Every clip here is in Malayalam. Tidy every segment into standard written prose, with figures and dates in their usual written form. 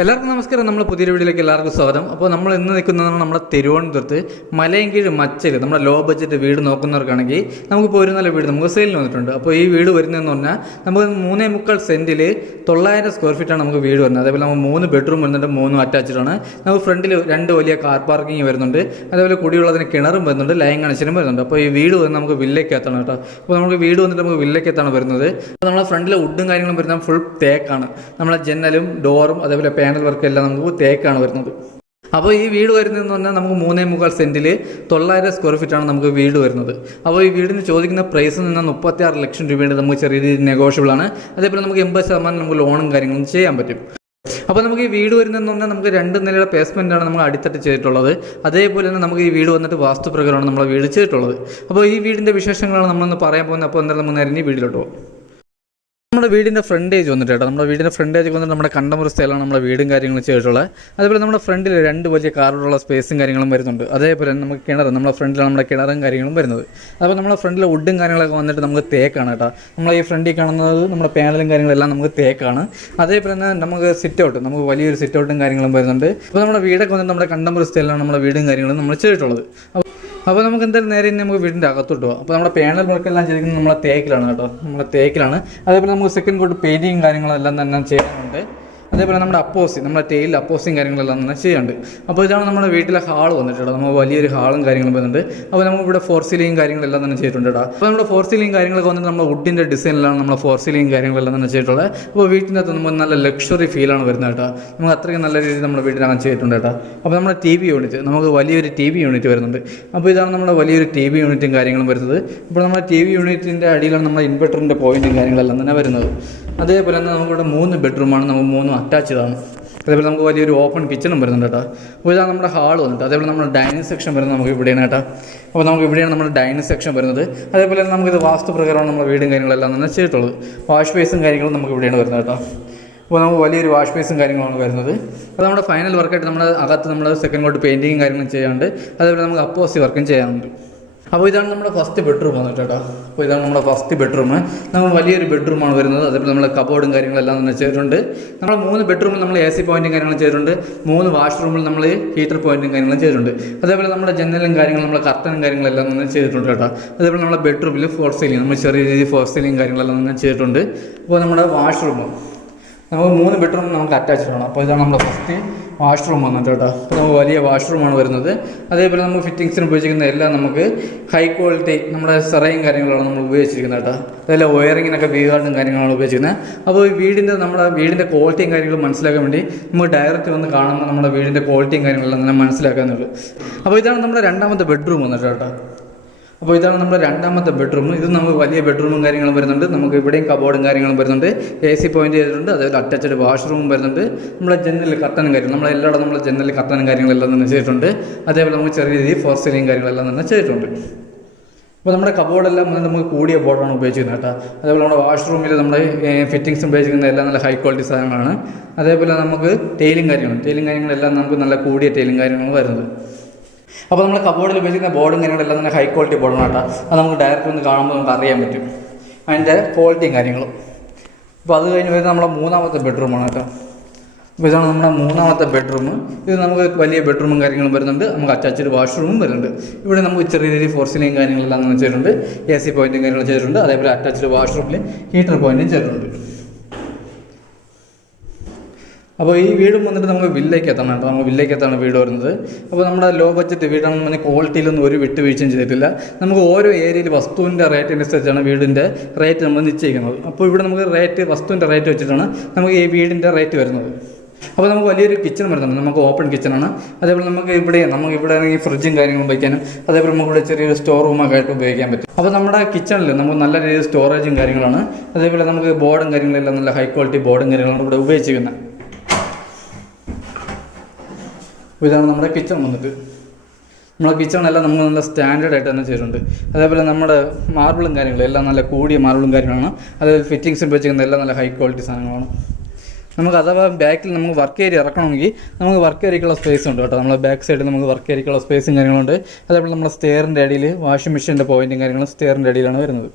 എല്ലാവർക്കും നമസ്കാരം. നമ്മൾ പുതിയൊരു വീഡിയോയിലേക്ക് എല്ലാവർക്കും സ്വാഗതം. അപ്പോൾ നമ്മൾ ഇന്ന് നിൽക്കുന്നത് നമ്മുടെ തിരുവനന്തപുരത്ത് മലയൻകീഴ് മച്ചയിൽ നമ്മുടെ ലോ ബഡ്ജറ്റ് വീട് നോക്കുന്നവർക്കാണെങ്കിൽ നമുക്കിപ്പോൾ ഒരു നല്ല വീട് നമുക്ക് സെയിലിന് വന്നിട്ടുണ്ട്. അപ്പോൾ ഈ വീട് വരുന്നതെന്ന് പറഞ്ഞാൽ നമുക്ക് 3.25 സെൻറ്റിൽ 900 സ്ക്വയർ ഫീറ്റാണ് നമുക്ക് വീട് വരുന്നത്. അതേപോലെ നമുക്ക് 3 ബെഡ്റൂം വരുന്നുണ്ട്, 3 അറ്റാച്ച്ഡ് ആണ്. നമുക്ക് ഫ്രണ്ടിൽ 2 വലിയ കാർ പാർക്കിംഗ് വരുന്നുണ്ട്. അതേപോലെ കുടിയുള്ളതിന് കിണറും വരുന്നുണ്ട്, ലൈൻ കണക്ഷനും വരുന്നുണ്ട്. അപ്പോൾ ഈ വീട് വന്ന് നമുക്ക് വില്ലയ്ക്കകത്താണ് കേട്ടോ. അപ്പോൾ നമുക്ക് വീട് വന്നിട്ട് നമുക്ക് വില്ലയ്ക്കകത്താണ് വരുന്നത്. അപ്പോൾ നമ്മുടെ ഫ്രണ്ടിലെ വുഡും കാര്യങ്ങളും വരുന്നത് ഫുൾ തേക്കാണ്. നമ്മളെ ജനലും ഡോറും അതേപോലെ പാനൽ വർക്ക് എല്ലാം നമുക്ക് തേക്കാണ് വരുന്നത്. അപ്പോൾ ഈ വീട് വരുന്നതെന്ന് പറഞ്ഞാൽ നമുക്ക് 3.25 സെൻറ്റിൽ 900 സ്ക്വയർ ഫീറ്റാണ് നമുക്ക് വീട് വരുന്നത്. അപ്പോൾ ഈ വീടിന് ചോദിക്കുന്ന പ്രൈസ് നിന്ന് 36 ലക്ഷം രൂപയുടെ നമുക്ക് ചെറിയ രീതിയിൽ നെഗോഷ്യബിൾ ആണ്. അതേപോലെ നമുക്ക് 80% നമുക്ക് ലോണും കാര്യങ്ങളും ചെയ്യാൻ പറ്റും. അപ്പോൾ നമുക്ക് ഈ വീട് വരുന്നതെന്ന് പറഞ്ഞാൽ നമുക്ക് 2 നിലയുടെ ബേസ്മെൻറ്റാണ് നമ്മൾ അടിത്തട്ട് ചെയ്തിട്ടുള്ളത്. അതേപോലെ തന്നെ നമുക്ക് ഈ വീട് വന്നിട്ട് വാസ്തുപ്രകാരമാണ് നമ്മൾ വീട് ചെയ്തിട്ടുള്ളത്. അപ്പോൾ ഈ വീടിൻ്റെ വിശേഷങ്ങളാണ് നമ്മളൊന്ന് പറയാൻ പോകുന്നത്. അപ്പോൾ എന്തായാലും നമ്മൾ നേരെ ഈ വീട്ടിലോട്ട് പോകും. നമ്മുടെ വീടിൻ്റെ ഫ്രണ്ടേജ് വന്നിട്ട് കേട്ടോ, നമ്മുടെ വീടിൻ്റെ ഫ്രണ്ടേജ് വന്നിട്ട് നമ്മുടെ കണ്ടമുറി സ്ഥലമാണ് നമ്മുടെ വീടും കാര്യങ്ങളും ചെയ്തിട്ടുള്ളത്. അതേപോലെ നമ്മുടെ ഫ്രണ്ടിൽ 2 വലിയ കാറുള്ള സ്പേസും കാര്യങ്ങളും വരുന്നുണ്ട്. അതേപോലെ തന്നെ നമുക്ക് കിണർ, നമ്മുടെ ഫ്രണ്ടിലാണ് നമ്മുടെ കിണറും കാര്യങ്ങളും വരുന്നത്. അപ്പോൾ നമ്മുടെ ഫ്രണ്ടിലെ വുഡും കാര്യങ്ങളൊക്കെ വന്നിട്ട് നമുക്ക് തേക്കാണ് കേട്ടോ. നമ്മൾ ഈ ഫ്രണ്ടിൽ കാണുന്നത് നമ്മുടെ പാനലും കാര്യങ്ങളെല്ലാം നമുക്ക് തേക്കാണ്. അതേപോലെ തന്നെ നമുക്ക് സിറ്റ് ഔട്ട്, നമുക്ക് വലിയൊരു സിറ്റ് ഔട്ടും കാര്യങ്ങളും വരുന്നുണ്ട്. അപ്പോൾ നമ്മുടെ വീടൊക്കെ വന്നിട്ട് നമ്മുടെ കണ്ടമുറി സ്ഥലമാണ് നമ്മുടെ വീടും കാര്യങ്ങളും നമ്മൾ ചെയ്തിട്ടുള്ളത്. അപ്പോൾ നമുക്ക് എന്തായാലും നേരെ നമുക്ക് വീടിൻ്റെ അകത്തോട്ട് പോകാം. അപ്പോൾ നമ്മുടെ പാനൽ വർക്കെല്ലാം ചെയ്തിരിക്കുന്നത് നമ്മളെ തേക്കിലാണ് കേട്ടോ, നമ്മളെ തേക്കിലാണ്. അതേപോലെ നമുക്ക് സെക്കൻഡ് കോട്ട് പെയിൻറ്റിങ് കാര്യങ്ങളെല്ലാം തന്നെ ചെയ്യാനുണ്ട്. അതേപോലെ നമ്മുടെ നമ്മുടെ ടെയിൽ അപ്പോസിങ് കാര്യങ്ങളെല്ലാം തന്നെ ചെയ്യുന്നുണ്ട്. അപ്പോൾ ഇതാണ് നമ്മുടെ വീട്ടിലെ ഹാൾ വന്നിട്ടുണ്ട്. നമുക്ക് വലിയൊരു ഹാളും കാര്യങ്ങളും വരുന്നുണ്ട്. അപ്പോൾ നമുക്കിവിടെ 4 സീലിംഗ് കാര്യങ്ങളെല്ലാം തന്നെ ചെയ്തിട്ടുണ്ട് കേട്ടോ. അപ്പോൾ നമ്മുടെ 4 സീലിംഗ് കാര്യങ്ങളൊക്കെ വന്നിട്ട് നമ്മുടെ വുഡിൻ്റെ ഡിസൈനിലാണ് നമ്മൾ 4 സീലിംഗ് കാര്യങ്ങളെല്ലാം തന്നെ ചെയ്തിട്ടുള്ളത്. അപ്പോൾ വീട്ടിൻ്റെ അകത്ത് നമുക്ക് നല്ല ലക്ഷറി ഫീലാണ് വരുന്നത് കേട്ടോ. നമുക്ക് അത്രയും നല്ല രീതിയിൽ നമ്മുടെ വീട്ടിനകം ചെയ്തിട്ടുണ്ട് കേട്ടോ. അപ്പോൾ നമ്മുടെ TV യൂണിറ്റ്, നമുക്ക് വലിയൊരു TV യൂണിറ്റ് വരുന്നുണ്ട്. അപ്പോൾ ഇതാണ് നമ്മുടെ വലിയൊരു TV യൂണിറ്റും കാര്യങ്ങളും വരുന്നത്. ഇപ്പോൾ നമ്മുടെ TV യൂണിറ്റിൻ്റെ അടിയിലാണ് നമ്മുടെ ഇൻവെർട്ടറിൻ്റെ പോയിൻറ്റും കാര്യങ്ങളെല്ലാം തന്നെ വരുന്നത്. അതേപോലെ തന്നെ നമുക്കിവിടെ 3 ബെഡ്റൂമാണ്, നമുക്ക് 3 അറ്റാച്ച്ഡ് ആണ്. അതേപോലെ നമുക്ക് വലിയൊരു ഓപ്പൺ കിച്ചണും വരുന്നുണ്ട് കേട്ടോ. അപ്പോൾ ഇതാണ് നമ്മുടെ ഹാൾ വന്നിട്ട്. അതേപോലെ നമ്മുടെ ഡൈനിങ് സെക്ഷൻ വരുന്നത് നമുക്ക് ഇവിടെയാണ് കേട്ടോ. അപ്പോൾ നമുക്ക് ഇവിടെയാണ് നമ്മുടെ ഡൈനിങ് സെക്ഷൻ വരുന്നത്. അതേപോലെ തന്നെ നമുക്കിത് വാസ്തുപ്രകാരമാണ് നമ്മുടെ വീടും കാര്യങ്ങളെല്ലാം തന്നെ ചെയ്തിട്ടുള്ളത്. വാഷ് ബേസും കാര്യങ്ങളും നമുക്ക് ഇവിടെയാണ് വരുന്നത് കേട്ടോ. അപ്പോൾ നമുക്ക് വലിയൊരു വാഷ് ബേസും കാര്യങ്ങളാണ് വരുന്നത്. അത് നമ്മുടെ ഫൈനൽ വർക്കായിട്ട് നമ്മുടെ അകത്ത് നമ്മൾ സെക്കൻഡ് കോട്ട് പെയിൻറ്റിങ്ങും കാര്യങ്ങളും ചെയ്യാനുണ്ട്. അതേപോലെ നമുക്ക് അപ്പോസി വർക്കും ചെയ്യാനുണ്ട്. അപ്പോൾ ഇതാണ് നമ്മുടെ ഫസ്റ്റ് ബെഡ്റൂം വന്നിട്ട് കേട്ടോ. അപ്പോൾ ഇതാണ് നമ്മുടെ ഫസ്റ്റ് ബെഡ്റൂം. നമ്മൾ വലിയൊരു ബെഡ്റൂമാണ് വരുന്നത്. അതേപോലെ നമ്മൾ കബോർഡും കാര്യങ്ങളെല്ലാം തന്നെ ചെയ്തിട്ടുണ്ട്. നമ്മൾ 3 ബെഡ്റൂമിൽ നമ്മൾ AC പോയിൻറ്റും കാര്യങ്ങളും ചെയ്തിട്ടുണ്ട്. 3 വാഷ്റൂമിൽ നമ്മൾ ഹീറ്റർ പോയിൻറ്റും കാര്യങ്ങളും ചെയ്തിട്ടുണ്ട്. അതേപോലെ നമ്മുടെ ജനലും കാര്യങ്ങളും നമ്മുടെ കർട്ടനും കാര്യങ്ങളെല്ലാം തന്നെ ചെയ്തിട്ടുണ്ട് കേട്ടോ. അതേപോലെ നമ്മുടെ ബെഡ്റൂമിൽ 4 സീലിംഗ്, നമ്മൾ ചെറിയ രീതിയിൽ 4 സീലിംഗ് കാര്യങ്ങളെല്ലാം തന്നെ ചെയ്തിട്ടുണ്ട്. അപ്പോൾ നമ്മുടെ വാഷ്റൂം നമുക്ക് 3 ബെഡ്റൂം നമുക്ക് അറ്റാച്ച്ഡ് ആണ്. അപ്പോൾ ഇതാണ് നമ്മുടെ ഫസ്റ്റ് വാഷ്റൂം വന്നിട്ട് കേട്ടോ. നമുക്ക് വലിയ വാഷ്റൂമാണ് വരുന്നത്. അതേപോലെ നമുക്ക് ഫിറ്റിങ്സിന് ഉപയോഗിച്ചിരിക്കുന്ന എല്ലാം നമുക്ക് ഹൈ ക്വാളിറ്റി നമ്മുടെ സെറയും കാര്യങ്ങളാണ് നമ്മൾ ഉപയോഗിച്ചിരിക്കുന്നത് കേട്ടോ. അതേപോലെ വയറിങ്ങിനൊക്കെ വീഗാർഡും കാര്യങ്ങളാണ് ഉപയോഗിച്ചിരിക്കുന്നത്. അപ്പോൾ ഈ നമ്മുടെ വീടിൻ്റെ ക്വാളിറ്റിയും കാര്യങ്ങളും മനസ്സിലാക്കാൻ വേണ്ടി നമുക്ക് ഡയറക്റ്റ് വന്ന് കാണുമ്പോൾ നമ്മുടെ വീടിൻ്റെ ക്വാളിറ്റിയും കാര്യങ്ങളെല്ലാം തന്നെ മനസ്സിലാക്കാനുള്ളൂ. അപ്പോൾ ഇതാണ് നമ്മുടെ രണ്ടാമത്തെ ബെഡ്റൂം വന്നിട്ട് കേട്ടോ. അപ്പോൾ ഇതാണ് നമ്മുടെ രണ്ടാമത്തെ ബെഡ്റൂം. ഇത് നമുക്ക് വലിയ ബെഡ്റൂമും കാര്യങ്ങളും വരുന്നുണ്ട്. നമുക്ക് ഇവിടെയും കബോർഡും കാര്യങ്ങളും വരുന്നുണ്ട്. AC പോയിന്റ് ചെയ്തിട്ടുണ്ട്. അതേപോലെ അറ്റാച്ച്ഡ് വാഷ്റൂമും വരുന്നുണ്ട്. നമ്മുടെ ജനലിൽ കർട്ടനും കാര്യങ്ങളും നമ്മളെല്ലായിടും നമ്മൾ ജനലിൽ കർട്ടനും കാര്യങ്ങളെല്ലാം തന്നെ ചെയ്തിട്ടുണ്ട്. അതേപോലെ നമുക്ക് ചെറിയ രീതിയിൽ 4 സീലിംഗ് കാര്യങ്ങളെല്ലാം തന്നെ ചെയ്തിട്ടുണ്ട്. അപ്പോൾ നമ്മുടെ കബോർഡെല്ലാം നമുക്ക് കൂടിയ ബോർഡാണ് ഉപയോഗിച്ചിരുന്നത് കേട്ടോ. അതേപോലെ നമ്മുടെ വാഷ്റൂമിൽ നമ്മുടെ ഫിറ്റിങ്സ് ഉപയോഗിച്ചിരിക്കുന്ന എല്ലാം നല്ല ഹൈ ക്വാളിറ്റി സാധനങ്ങളാണ്. അതേപോലെ നമുക്ക് ടൈലും കാര്യങ്ങളെല്ലാം നമുക്ക് നല്ല കൂടിയ ടൈലും കാര്യങ്ങളും വരുന്നത്. അപ്പോൾ നമ്മൾ കബോർഡിൽ ഉപയോഗിക്കുന്ന ബോർഡും കാര്യങ്ങളെല്ലാം തന്നെ ഹൈ ക്വാളിറ്റി ബോർഡാണ് കേട്ടോ. അത് നമുക്ക് ഡയറക്റ്റ് ഒന്ന് കാണുമ്പോൾ നമുക്ക് അറിയാൻ പറ്റും അതിൻ്റെ ക്വാളിറ്റിയും കാര്യങ്ങളും. അപ്പോൾ അത് കഴിഞ്ഞ് വരുന്നത് നമ്മുടെ 3ാമത്തെ ബെഡ്റൂമാണ് കേട്ടോ. അപ്പോൾ ഇതാണ് നമ്മുടെ 3ാമത്തെ ബെഡ്റൂം. ഇത് നമുക്ക് വലിയ ബെഡ്റൂമും കാര്യങ്ങളും വരുന്നുണ്ട്. നമുക്ക് അറ്റാച്ച്ഡ് വാഷ്റൂമും വരുന്നുണ്ട്. ഇവിടെ നമുക്ക് ചെറിയ രീതിയിൽ 4 സീലിംഗ് കാര്യങ്ങളെല്ലാം നമ്മൾ ചെയ്തിട്ടുണ്ട്. AC പോയിൻറ്റും കാര്യങ്ങളും ചെയ്തിട്ടുണ്ട്. അതേപോലെ അറ്റാച്ച്ഡ് വാഷ്റൂമിൽ ഹീറ്റർ പോയിൻറ്റും ചെയ്തിട്ടുണ്ട്. അപ്പോൾ ഈ വീടും വന്നിട്ട് നമുക്ക് വില്ലയ്ക്കകത്താണ് കേട്ടോ. നമ്മൾ വില്ലയ്ക്കകത്താണ് വീട് വരുന്നത്. അപ്പോൾ നമ്മുടെ ലോ ബഡ്ജറ്റ് വീടാണെന്ന് പറഞ്ഞാൽ ക്വാളിറ്റിയിലൊന്നും ഒരു വിട്ടുവീഴ്ചയും ചെയ്തിട്ടില്ല. നമുക്ക് ഓരോ ഏരിയയിൽ വസ്തുവിൻ്റെ റേറ്റിനനുസരിച്ചാണ് വീടിൻ്റെ റേറ്റ് നമ്മൾ നിശ്ചയിക്കുന്നത്. അപ്പോൾ ഇവിടെ നമുക്ക് വസ്തുവിൻ്റെ റേറ്റ് വെച്ചിട്ടാണ് നമുക്ക് ഈ വീടിൻ്റെ റേറ്റ് വരുന്നത്. അപ്പോൾ നമുക്ക് വലിയൊരു കിച്ചൺ വരുന്നുണ്ട്. നമുക്ക് ഓപ്പൺ കിച്ചണാണ്. അതേപോലെ നമുക്ക് ഇവിടെ ആണെങ്കിൽ ഫ്രിഡ്ജും കാര്യങ്ങളും ഉപയോഗിക്കാനും അതേപോലെ നമുക്ക് ഇവിടെ ചെറിയൊരു സ്റ്റോർ റൂമൊക്കെ ആയിട്ട് ഉപയോഗിക്കാൻ പറ്റും. അപ്പോൾ നമ്മുടെ കിച്ചണിൽ നമുക്ക് നല്ല രീതിയിൽ സ്റ്റോറേജും കാര്യങ്ങളാണ്. അതേപോലെ നമുക്ക് ബോർഡും കാര്യങ്ങളെല്ലാം നല്ല ഹൈ ക്വാളിറ്റി ബോർഡും കാര്യങ്ങളാണ് ഇവിടെ ഉപയോഗിച്ചിരിക്കുന്നത്. ഇതാണ് നമ്മുടെ കിച്ചൺ വന്നിട്ട്. നമ്മുടെ കിച്ചണെല്ലാം നമുക്ക് നല്ല സ്റ്റാൻഡേർഡ് ആയിട്ട് തന്നെ ചെയ്തിട്ടുണ്ട്. അതേപോലെ നമ്മുടെ മാർബിളും കാര്യങ്ങളും എല്ലാം നല്ല കൂടിയ മാർബിളും കാര്യങ്ങളാണ്. അതേപോലെ ഫിറ്റിങ്സ് ഉപയോഗിച്ചിരിക്കുന്ന എല്ലാം നല്ല ഹൈ ക്വാളിറ്റി സാധനങ്ങളാണ്. നമുക്ക് അഥവാ ബാക്കിൽ നമുക്ക് വർക്ക് ഏരിയ ഇറക്കണമെങ്കിൽ നമുക്ക് വർക്ക് ഏരിയക്കുള്ള സ്പേസ് ഉണ്ട് കേട്ടോ. നമ്മുടെ ബാക്ക് സൈഡിൽ നമുക്ക് വർക്ക് ഏരിയക്കുള്ള സ്പേസും കാര്യങ്ങളുണ്ട്. അതേപോലെ നമ്മുടെ സ്റ്റെയറിൻ്റെ അടിയിൽ വാഷിംഗ് മെഷീൻ്റെ പോയിൻറ്റും കാര്യങ്ങളും സ്റ്റെയറിൻ്റെ അടിയിലാണ് വരുന്നത്.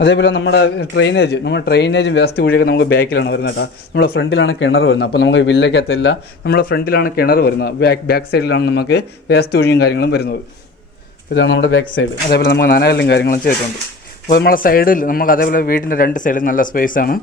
അതേപോലെ നമ്മുടെ ഡ്രെയിനേജ് വേസ്റ്റ് കുഴിയൊക്കെ നമുക്ക് ബാക്കിലാണ് വരുന്നത് കേട്ടോ. നമ്മുടെ ഫ്രണ്ടിലാണ് കിണർ വരുന്നത്. അപ്പോൾ നമുക്ക് വില്ലയ്ക്കകത്തില്ല, നമ്മുടെ ഫ്രണ്ടിലാണ് കിണർ വരുന്നത്. ബാക്ക് സൈഡിലാണ് നമുക്ക് വേസ്റ്റ് കുഴിയും കാര്യങ്ങളും വരുന്നത്. ഇതാണ് നമ്മുടെ ബാക്ക് സൈഡ്. അതേപോലെ നമുക്ക് നനകല്ലും കാര്യങ്ങളും ചെയ്തിട്ടുണ്ട്. അപ്പോൾ നമ്മുടെ സൈഡിൽ നമുക്ക് അതേപോലെ വീടിൻ്റെ 2 സൈഡിൽ നല്ല സ്പേസാണ്.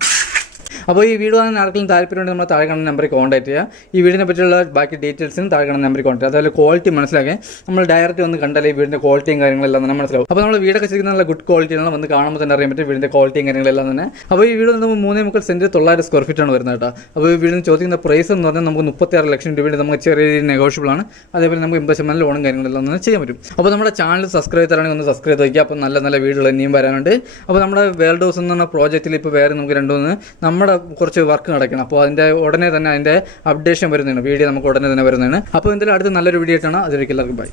അപ്പോൾ ഈ വീഡിയോ കാണാൻ ആർക്കെങ്കിലും താല്പര്യമുണ്ടെങ്കിൽ നമ്മൾ താഴെ കാണുന്ന നമ്പറിൽ കോൺടാക്ട് ചെയ്യുക. ഈ വീടിനെ പറ്റിയുള്ള ബാക്കി ഡീറ്റെയിൽസിനും താഴെ കാണുന്ന നമ്പറിൽ കോൺടാക്ട് ചെയ്യുക. അതുപോലെ ക്വാളിറ്റി മനസ്സിലാക്കി നമ്മൾ ഡയറക്റ്റ് വന്ന് കണ്ടാലേ ഈ വീടിൻ്റെ ക്വാളിറ്റിയും കാര്യങ്ങളെല്ലാം തന്നെ മനസ്സിലാവും. അപ്പോൾ നമ്മൾ വീടൊക്കെ ശരിക്കും നല്ല ഗുഡ് ക്വാളിറ്റിയാണ്, വന്ന് കാണുമ്പോൾ തന്നെ അറിയാൻ പറ്റും വീടിൻ്റെ ക്വാളിറ്റിയും കാര്യങ്ങളെല്ലാം തന്നെ. അപ്പോൾ ഈ വീട് നമ്മൾ 3.25 സെൻറ്റ് 900 സ്ക്വയർ ഫീറ്റാണ് വരുന്നത് കേട്ടോ. അപ്പോൾ ഈ വീടിന് ചോദിക്കുന്ന പ്രൈസ് എന്ന് പറഞ്ഞാൽ നമുക്ക് 36 ലക്ഷം രൂപയുടെ നമുക്ക് ചെറിയ രീതിയിൽ നെഗോഷ്യബിൾ ആണ്. അതേപോലെ നമുക്ക് 80% ലോണും കാര്യങ്ങളെല്ലാം തന്നെ ചെയ്യാൻ പറ്റും. അപ്പോൾ നമ്മുടെ ചാനൽ സബ്സ്ക്രൈബ് ചെയ്താണെങ്കിൽ ഒന്ന് സബ്സ്ക്രൈബ് ചെയ്ത് വയ്ക്കുക. അപ്പോൾ നല്ല വീഡിയോകൾ ഇനിയും വരാനുണ്ട്. അപ്പോൾ നമ്മുടെ വേൾഡ് ഹൗസ് എന്ന് പറഞ്ഞ പ്രോജക്റ്റിൽ ഇപ്പോൾ വേറെ നമുക്ക് 2-3 നമ്മുടെ കുറച്ച് വർക്ക് നടക്കണം. അപ്പോൾ അതിൻ്റെ ഉടനെ തന്നെ അതിൻ്റെ അപ്ഡേഷൻ വരുന്നതാണ്, വീഡിയോ നമുക്ക് ഉടനെ തന്നെ വരുന്നതാണ്. അപ്പോൾ എന്തായാലും അടുത്ത നല്ലൊരു വീഡിയോ ആയിട്ടാണ്. അതിലേക്ക് എല്ലാവർക്കും ബൈ.